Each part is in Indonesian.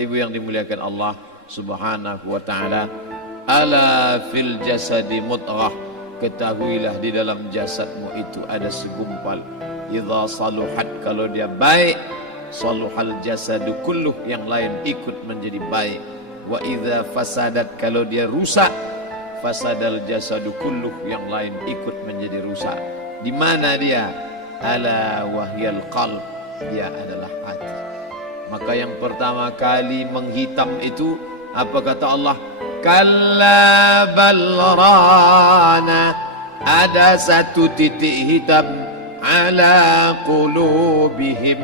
Bapak Ibu yang dimuliakan Allah Subhanahu wa taala, ala fil jasadi mudghah, ketahuilah di dalam jasadmu itu ada segumpal. Idza saluhat, kalau dia baik, saluhal jasadu kulluh, yang lain ikut menjadi baik. Wa idza fasadat, kalau dia rusak, fasadal jasadu kulluh, yang lain ikut menjadi rusak. Di mana dia? Ala wahyal qalb, dia adalah hati. Maka yang pertama kali menghitam itu apa kata Allah? Kalla bal rana, ada satu titik hitam, ala qulubihim,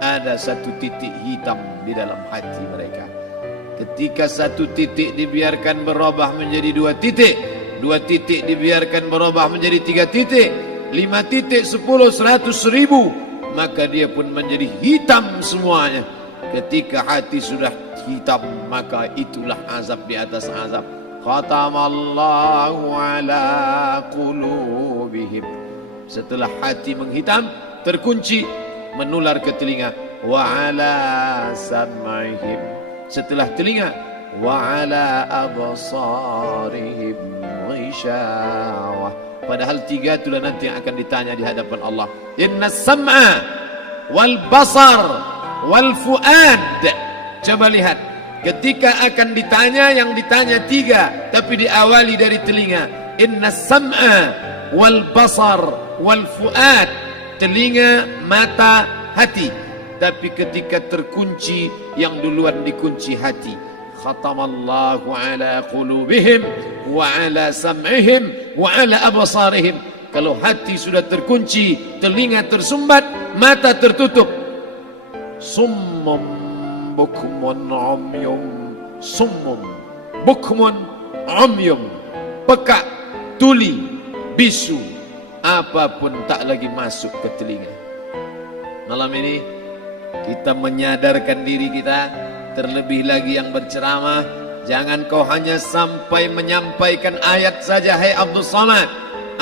ada satu titik hitam di dalam hati mereka. Ketika satu titik dibiarkan berubah menjadi dua titik dibiarkan berubah menjadi 3 titik, 5 titik, 10, 100, 1000, maka dia pun menjadi hitam semuanya. Ketika hati sudah hitam, maka itulah azab di atas azab. Khatamallahu ala qulubihim. Setelah hati menghitam, terkunci, menular ke telinga. Wa ala sam'ihim. Setelah telinga, wa ala absarihim ghishawah. Padahal 3 itulah nanti yang akan ditanya di hadapan Allah. Inna sam'a wal basar wal fuad. Coba lihat, ketika akan ditanya, yang ditanya 3, tapi diawali dari telinga. Inna sam'a wal basar wal fuad, telinga, mata, hati. Tapi ketika terkunci, yang duluan dikunci hati. Khatamallahu ala qulubihim wa ala sam'ihim wa ala absarihim. Kalau hati sudah terkunci, telinga tersumbat, mata tertutup. Summum bukmun umyum, summum bukmun umyum, pekak, tuli, bisu, apapun tak lagi masuk ke telinga. Malam ini kita menyadarkan diri kita, terlebih lagi yang berceramah, jangan kau hanya sampai menyampaikan ayat saja. Hai Abdul Samad,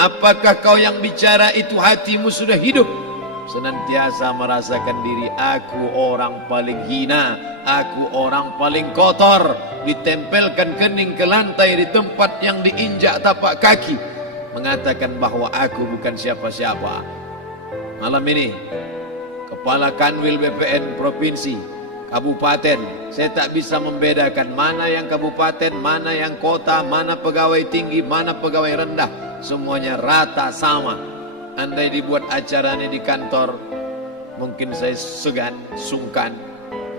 apakah kau yang bicara itu hatimu sudah hidup? Senantiasa merasakan diri, aku orang paling hina, aku orang paling kotor, ditempelkan kening ke lantai di tempat yang diinjak tapak kaki, mengatakan bahwa aku bukan siapa-siapa. Malam ini Kepala Kanwil BPN Provinsi, Kabupaten, saya tak bisa membedakan mana yang kabupaten, mana yang kota, mana pegawai tinggi, mana pegawai rendah. Semuanya rata sama. Andai dibuat acara ini di kantor, mungkin saya segan, sungkan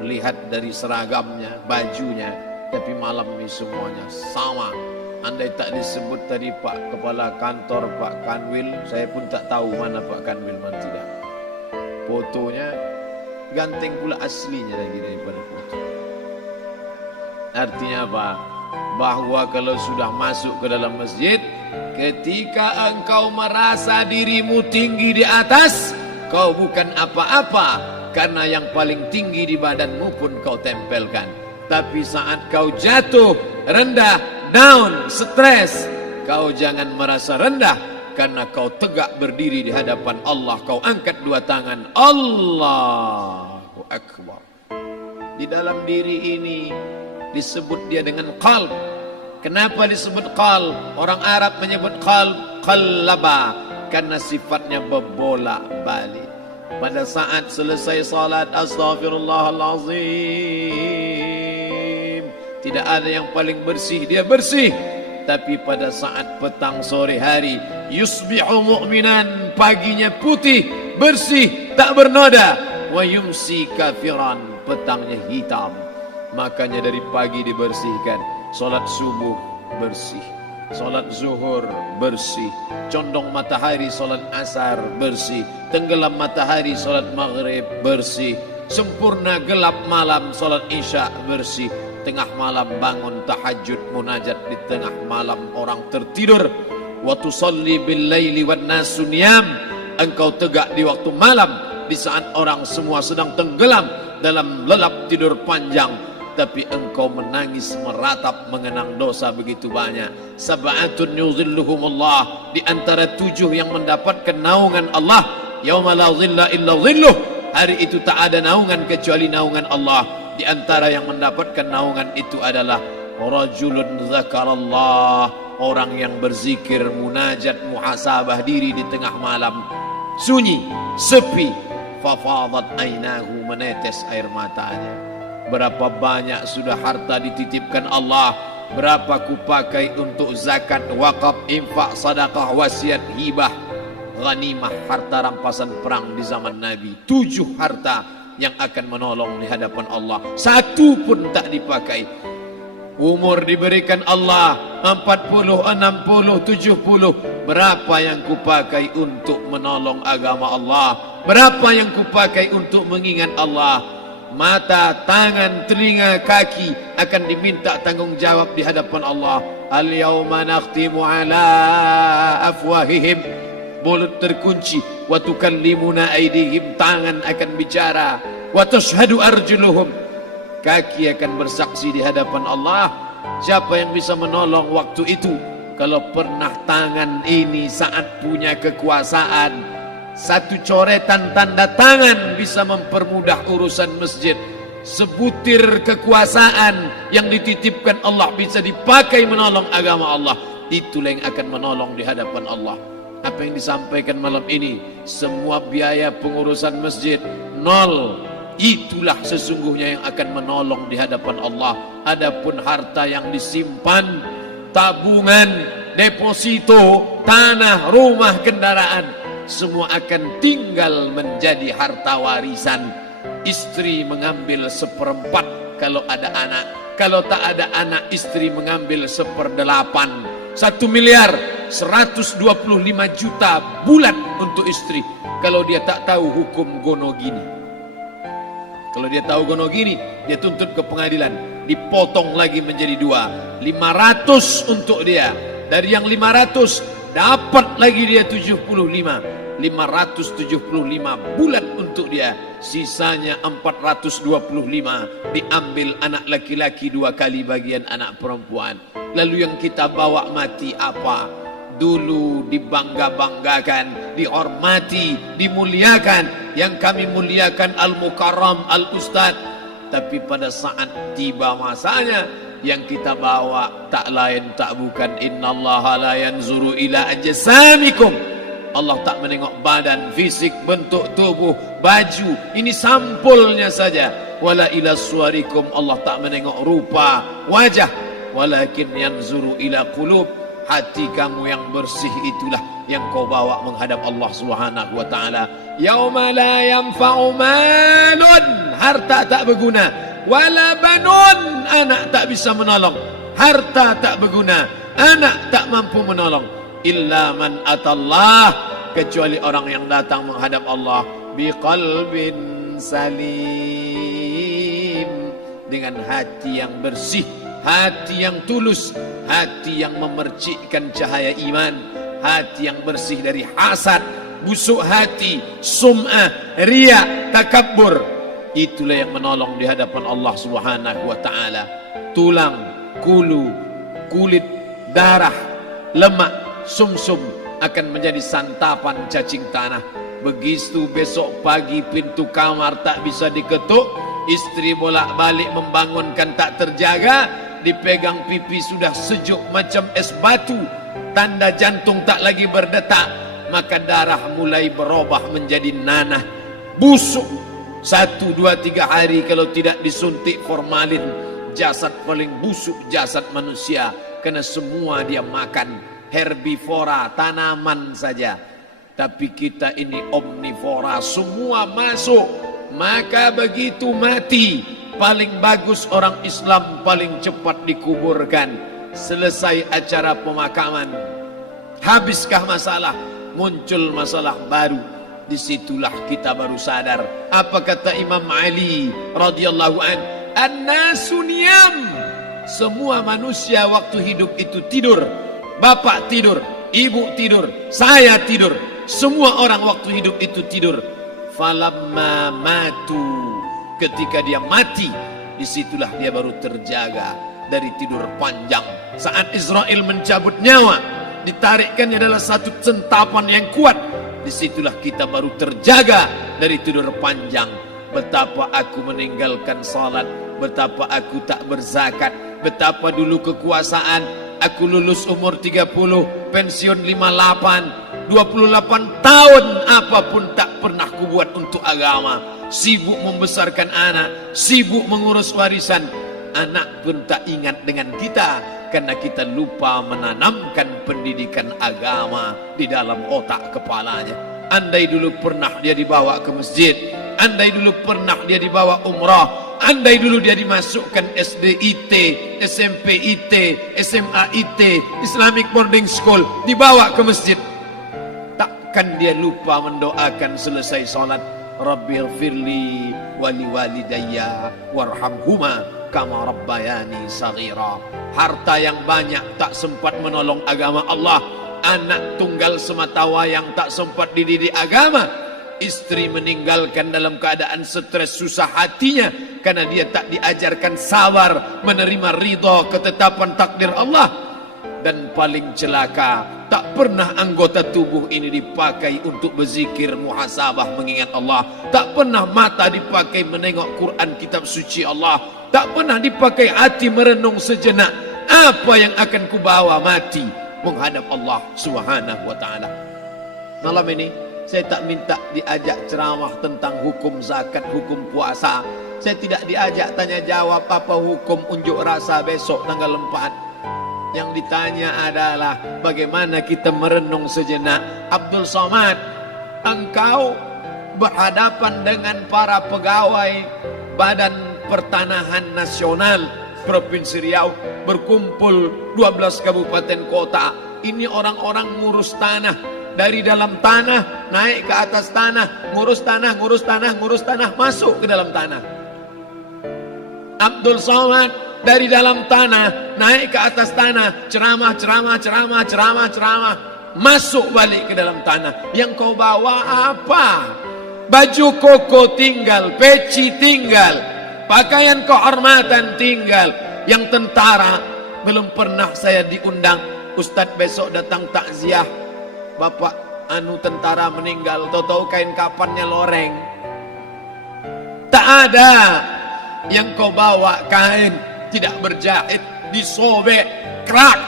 lihat dari seragamnya, bajunya. Tapi malam ini semuanya sama. Andai tak disebut tadi Pak Kepala Kantor, Pak Kanwil, saya pun tak tahu mana Pak Kanwil, mana tidak. Fotonya ganteng pula aslinya lagi daripada foto. Artinya apa? Bahwa kalau sudah masuk ke dalam masjid, ketika engkau merasa dirimu tinggi di atas, kau bukan apa-apa, karena yang paling tinggi di badanmu pun kau tempelkan. Tapi saat kau jatuh, rendah, down, stres, kau jangan merasa rendah, karena kau tegak berdiri di hadapan Allah. Kau angkat 2 tangan, Allahu Akbar. Di dalam diri ini disebut dia dengan qalb. Kenapa disebut qalb? Orang Arab menyebut qalb qallaba, karena sifatnya berbolak-balik. Pada saat selesai salat, astaghfirullahalazim, tidak ada yang paling bersih, dia bersih. Tapi pada saat petang sore hari, yusbihu mu'minan, paginya putih, bersih, tak bernoda. Wa yumsi kafiran, petangnya hitam. Makanya dari pagi dibersihkan. Salat subuh bersih, salat zuhur bersih, condong matahari salat asar bersih, tenggelam matahari salat maghrib bersih, sempurna gelap malam salat isya bersih, tengah malam bangun tahajud munajat, di tengah malam orang tertidur. Wa tusalli bil laili wan nasu niyam, engkau tegak di waktu malam di saat orang semua sedang tenggelam dalam lelap tidur panjang. Tapi engkau menangis meratap mengenang dosa begitu banyak. Sab'atun yuzilluhumullah, di antara 7 yang mendapatkan naungan Allah. Yauma la zilla illa zilluh, hari itu tak ada naungan kecuali naungan Allah. Di antara yang mendapatkan naungan itu adalah rajulun zakarallah, orang yang berzikir, munajat, muhasabah diri di tengah malam, sunyi, sepi, fafadat ainahu, menetes air matanya. Berapa banyak sudah harta dititipkan Allah, berapa kupakai untuk zakat, wakaf, infak, sedekah, wasiat, hibah, ghanimah, harta rampasan perang di zaman Nabi. 7 harta yang akan menolong di hadapan Allah, 1 pun tak dipakai. Umur diberikan Allah 40, 60, 70. Berapa yang kupakai untuk menolong agama Allah? Berapa yang kupakai untuk mengingat Allah? Mata, tangan, telinga, kaki akan diminta tanggung jawab di hadapan Allah. Al-yawma nakhtimu ala afwahihim, mulut terkunci, wa tukallimuna aydihim, tangan akan bicara, wa tashhadu arjuluhum, kaki akan bersaksi di hadapan Allah. Siapa yang bisa menolong waktu itu? Kalau pernah tangan ini saat punya kekuasaan, 1 coretan tanda tangan bisa mempermudah urusan masjid. Sebutir kekuasaan yang dititipkan Allah bisa dipakai menolong agama Allah. Itulah yang akan menolong di hadapan Allah. Apa yang disampaikan malam ini, semua biaya pengurusan masjid 0. Itulah sesungguhnya yang akan menolong di hadapan Allah. Adapun harta yang disimpan, tabungan, deposito, tanah, rumah, kendaraan, semua akan tinggal menjadi harta warisan. Istri mengambil 1/4 kalau ada anak. Kalau tak ada anak, istri mengambil 1/8. 1 miliar 125 juta bulan untuk istri. Kalau dia tak tahu hukum gonogini. Kalau dia tahu gonogini, dia tuntut ke pengadilan, dipotong lagi menjadi 2, 500 untuk dia. Dari yang 500 dapat lagi dia 75, 575 bulan untuk dia. Sisanya 425 diambil anak laki-laki 2 kali bagian anak perempuan. Lalu yang kita bawa mati apa? Dulu dibangga-banggakan, dihormati, dimuliakan. Yang kami muliakan Al-Mukarram, Al-Ustadz. Tapi pada saat tiba masanya, yang kita bawa tak lain tak bukan innallaha la yanzuru ila ajsamikum. Allah tak menengok badan, fisik, bentuk tubuh, baju. Ini sampulnya saja. Wala ila suwarikum, Allah tak menengok rupa, wajah. Walakin yanzuru ila qulub. Hati kamu yang bersih itulah yang kau bawa menghadap Allah Subhanahu wa taala. Yauma la yanfa'u malun, harta tak berguna, wala banun, anak tak bisa menolong. Harta tak berguna, anak tak mampu menolong. Illa man atallah, kecuali orang yang datang menghadap Allah biqalbin salim, dengan hati yang bersih, hati yang tulus, hati yang memercikkan cahaya iman, hati yang bersih dari hasad, busuk hati, sum'ah, riya, takabbur. Itulah yang menolong di hadapan Allah Subhanahu wa taala. Tulang, kulu, kulit, darah, lemak, sumsum akan menjadi santapan cacing tanah. Begitu besok pagi pintu kamar tak bisa diketuk, istri bolak-balik membangunkan tak terjaga, dipegang pipi sudah sejuk macam es batu, tanda jantung tak lagi berdetak, maka darah mulai berubah menjadi nanah, busuk. 1, 2, 3 hari kalau tidak disuntik formalin, jasad paling busuk jasad manusia, karena semua dia makan herbivora, tanaman saja. Tapi kita ini omnivora, semua masuk. Maka begitu mati, paling bagus orang Islam paling cepat dikuburkan. Selesai acara pemakaman, habiskah masalah, muncul masalah baru. Disitulah kita baru sadar. Apa kata Imam Ali radhiyallahu an? An-nasu niyam. Semua manusia waktu hidup itu tidur. Bapak tidur, ibu tidur, saya tidur. Semua orang waktu hidup itu tidur. Falamma matu, ketika dia mati, disitulah dia baru terjaga dari tidur panjang. Saat Israel mencabut nyawa, ditarikkannya adalah satu centapan yang kuat. Disitulah kita baru terjaga dari tidur panjang. Betapa aku meninggalkan salat, betapa aku tak berzakat, betapa dulu kekuasaan, aku lulus umur 30, pensiun 58, 28 tahun apapun tak pernah kubuat untuk agama. Sibuk membesarkan anak, sibuk mengurus warisan. Anak pun tak ingat dengan kita karena kita lupa menanamkan pendidikan agama di dalam otak kepalanya. Andai dulu pernah dia dibawa ke masjid, andai dulu pernah dia dibawa umrah, andai dulu dia dimasukkan SD IT, SMP IT, SMA IT, Islamic Boarding School, dibawa ke masjid, takkan dia lupa mendoakan selesai sholat, Rabbighfirli wali walidayya warhamhuma kama rabbayani saghira. Harta yang banyak tak sempat menolong agama Allah, anak tunggal semata wayang tak sempat dididik agama, istri meninggalkan dalam keadaan stres susah hatinya karena dia tak diajarkan sabar menerima ridha ketetapan takdir Allah. Dan paling celaka, tak pernah anggota tubuh ini dipakai untuk berzikir, muhasabah, mengingat Allah. Tak pernah mata dipakai menengok Quran, kitab suci Allah. Tak pernah dipakai hati merenung sejenak, apa yang akan kubawa mati menghadap Allah Subhanahu wa ta'ala. Malam ini saya tak minta diajak ceramah tentang hukum zakat, hukum puasa. Saya tidak diajak tanya jawab apa hukum unjuk rasa besok tanggal 4. Yang ditanya adalah bagaimana kita merenung sejenak. Abdul Somad, engkau berhadapan dengan para pegawai Badan Pertanahan Nasional Provinsi Riau, berkumpul 12 kabupaten kota. Ini orang-orang ngurus tanah, dari dalam tanah naik ke atas tanah, ngurus tanah, ngurus tanah, ngurus tanah, masuk ke dalam tanah. Abdul Somad dari dalam tanah naik ke atas tanah, ceramah, masuk balik ke dalam tanah. Yang kau bawa apa? Baju koko tinggal, peci tinggal, pakaian kehormatan tinggal. Yang tentara belum pernah saya diundang, Ustadz besok datang takziah, bapak tentara meninggal, tahu-tahu kain kapannya loreng. Tak ada. Yang kau bawa kain tidak berjahit, disobek, kerak.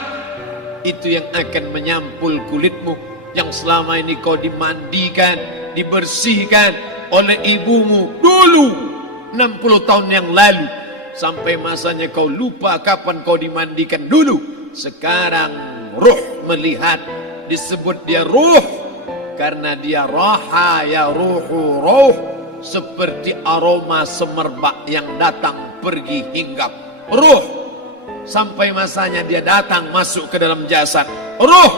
Itu yang akan menyampul kulitmu, yang selama ini kau dimandikan, dibersihkan oleh ibumu dulu 60 tahun yang lalu. Sampai masanya kau lupa kapan kau dimandikan dulu. Sekarang ruh melihat, disebut dia ruh karena dia raha ya ruhu ruh, seperti aroma semerbak yang datang pergi hinggap. Ruh sampai masanya dia datang masuk ke dalam jasad, ruh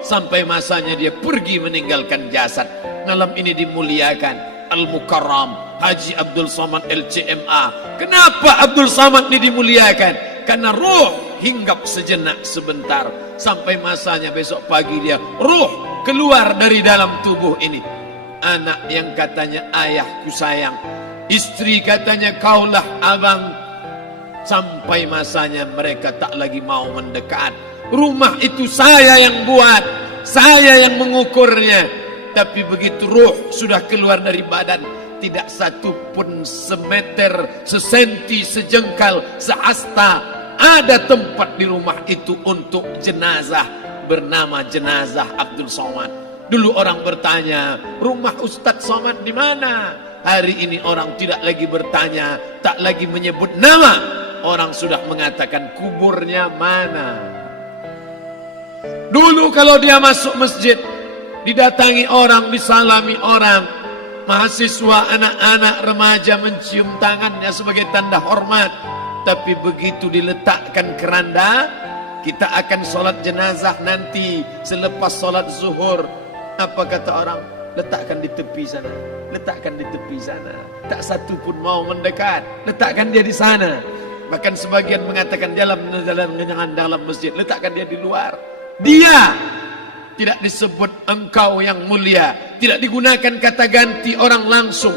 sampai masanya dia pergi meninggalkan jasad. Malam ini dimuliakan Al-Mukarram Haji Abdul Somad LCMA. Kenapa Abdul Somad ini dimuliakan? Karena ruh hinggap sejenak sebentar, sampai masanya besok pagi dia ruh keluar dari dalam tubuh ini. Anak yang katanya ayahku sayang, istri katanya kaulah abang, sampai masanya mereka tak lagi mau mendekat. Rumah itu saya yang buat, saya yang mengukurnya. Tapi begitu ruh sudah keluar dari badan, tidak satu pun semeter, sesenti, sejengkal, sehasta ada tempat di rumah itu untuk jenazah bernama jenazah Abdul Somad. Dulu orang bertanya, rumah Ustadz Somad di mana? Hari ini orang tidak lagi bertanya, tak lagi menyebut nama. Orang sudah mengatakan kuburnya mana. Dulu kalau dia masuk masjid, didatangi orang, disalami orang. Mahasiswa, anak-anak, remaja mencium tangannya sebagai tanda hormat. Tapi begitu diletakkan keranda, kita akan sholat jenazah nanti selepas sholat zuhur. Apa kata orang? Letakkan di tepi sana, letakkan di tepi sana. Tak satu pun mau mendekat, letakkan dia di sana. Bahkan sebagian mengatakan dalam masjid, letakkan dia di luar. Dia tidak disebut engkau yang mulia, tidak digunakan kata ganti orang langsung.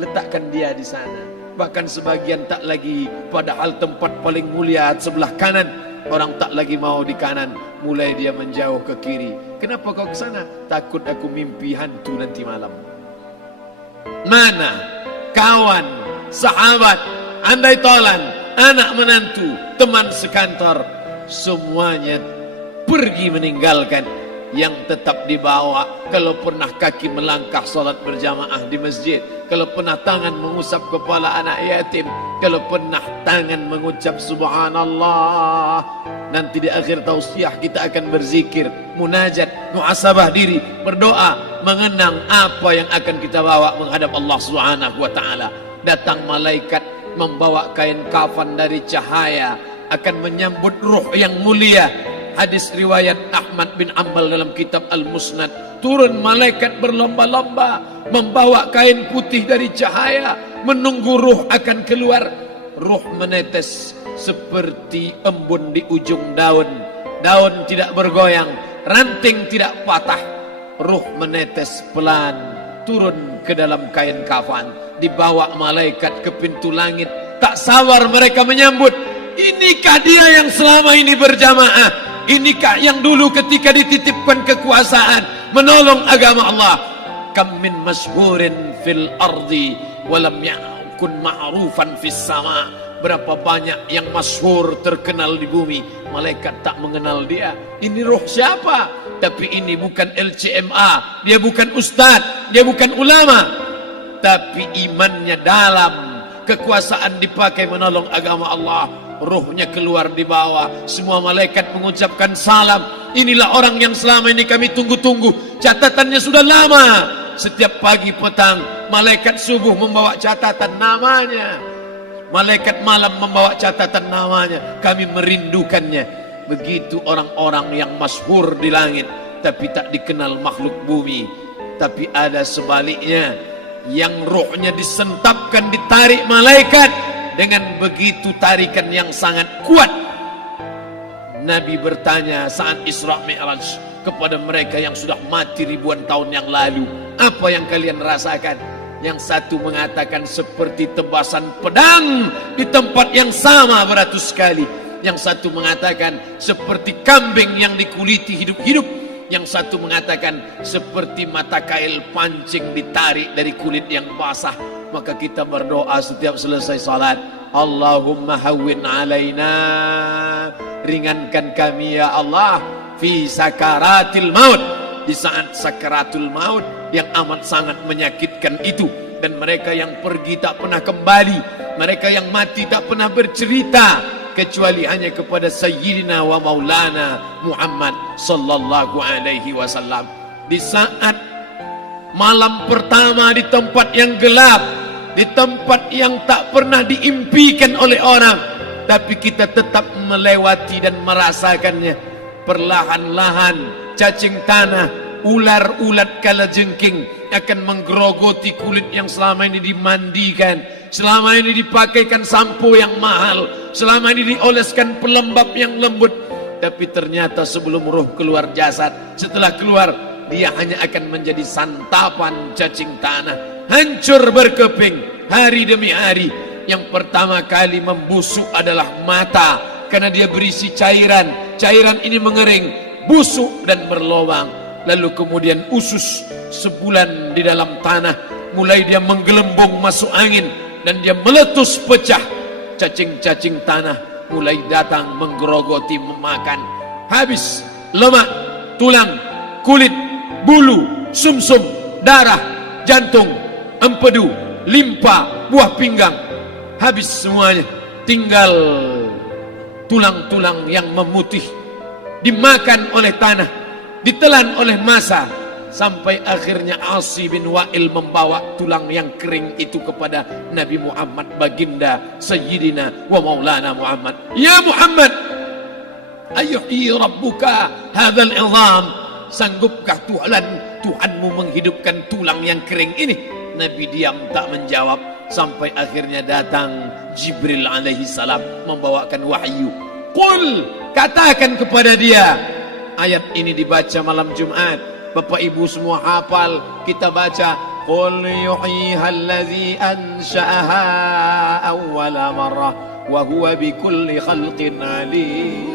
Letakkan dia di sana. Bahkan sebagian tak lagi, padahal tempat paling mulia sebelah kanan, orang tak lagi mau di kanan, mulai dia menjauh ke kiri. Kenapa kau ke sana? Takut aku mimpi hantu nanti malam. Mana kawan, sahabat, andai tolan, anak menantu, teman sekantor, semuanya pergi meninggalkan. Yang tetap dibawa, kalau pernah kaki melangkah salat berjamaah di masjid, kalau pernah tangan mengusap kepala anak yatim, kalau pernah tangan mengucap subhanallah. Nanti di akhir tausiah kita akan berzikir, munajat, muhasabah diri, berdoa, mengenang apa yang akan kita bawa menghadap Allah Subhanahu wa taala. Datang malaikat membawa kain kafan dari cahaya, akan menyambut ruh yang mulia. Hadis riwayat Ahmad bin Ambal dalam kitab Al-Musnad, turun malaikat berlomba-lomba membawa kain putih dari cahaya, menunggu ruh akan keluar. Ruh menetes seperti embun di ujung daun, daun tidak bergoyang, ranting tidak patah. Ruh menetes pelan turun ke dalam kain kafan, dibawa malaikat ke pintu langit. Tak sabar mereka menyambut, inikah dia yang selama ini berjamaah? Inikah yang dulu ketika dititipkan kekuasaan menolong agama Allah? Kam min masyhurin fil ardi walam yakun ma'rufan fis sama. Berapa banyak yang masyhur terkenal di bumi, malaikat tak mengenal dia. Ini roh siapa? Tapi ini bukan LCMA, dia bukan ustaz, dia bukan ulama, tapi imannya dalam. Kekuasaan dipakai menolong agama Allah, ruhnya keluar di bawah. Semua malaikat mengucapkan salam. Inilah orang yang selama ini kami tunggu-tunggu, catatannya sudah lama. Setiap pagi petang malaikat subuh membawa catatan namanya, malaikat malam membawa catatan namanya. Kami merindukannya. Begitu orang-orang yang masyhur di langit tapi tak dikenal makhluk bumi. Tapi ada sebaliknya, yang rohnya disentapkan, ditarik malaikat dengan begitu tarikan yang sangat kuat. Nabi bertanya saat Isra Mi'raj kepada mereka yang sudah mati ribuan tahun yang lalu, apa yang kalian rasakan? Yang satu mengatakan seperti tebasan pedang di tempat yang sama beratus kali. Yang satu mengatakan seperti kambing yang dikuliti hidup-hidup. Yang satu mengatakan seperti mata kail pancing ditarik dari kulit yang basah. Maka kita berdoa setiap selesai salat, Allahumma hawwin alaina, ringankan kami ya Allah, fi sakaratil maut, di saat sakaratul maut yang amat sangat menyakitkan itu. Dan mereka yang pergi tak pernah kembali, mereka yang mati tak pernah bercerita, kecuali hanya kepada Sayyidina wa Maulana Muhammad sallallahu alaihi wasallam. Di saat malam pertama di tempat yang gelap, di tempat yang tak pernah diimpikan oleh orang, tapi kita tetap melewati dan merasakannya. Perlahan-lahan cacing tanah, ular-ulat kalajengking akan menggerogoti kulit yang selama ini dimandikan, selama ini dipakaikan sampo yang mahal, selama ini dioleskan pelembab yang lembut. Tapi ternyata sebelum roh keluar jasad, setelah keluar dia hanya akan menjadi santapan cacing tanah, hancur berkeping hari demi hari. Yang pertama kali membusuk adalah mata, karena dia berisi cairan. Cairan ini mengering, busuk dan berlubang. Lalu kemudian usus sebulan di dalam tanah, mulai dia menggelembung masuk angin dan dia meletus pecah. Cacing-cacing tanah mulai datang menggerogoti, memakan. Habis lemak, tulang, kulit, bulu, sumsum, darah, jantung, empedu, limpa, buah pinggang. Habis semuanya, tinggal tulang-tulang yang memutih, dimakan oleh tanah, ditelan oleh massa, sampai akhirnya Asi bin Wa'il membawa tulang yang kering itu kepada Nabi Muhammad, baginda Sayyidina wa Maulana Muhammad. Ya Muhammad, ayuhi rabbuka hadzal izam, sanggupkah Tuhanmu menghidupkan tulang yang kering ini? Nabi diam tak menjawab, sampai akhirnya datang Jibril alaihi salam membawakan wahyu. Qul, katakan kepada dia. Ayat ini dibaca malam Jumat. Bapak Ibu semua hafal, kita baca qul yuhyihal ladzi ansha'aha awwala marrah wa huwa bikulli khalqin alim.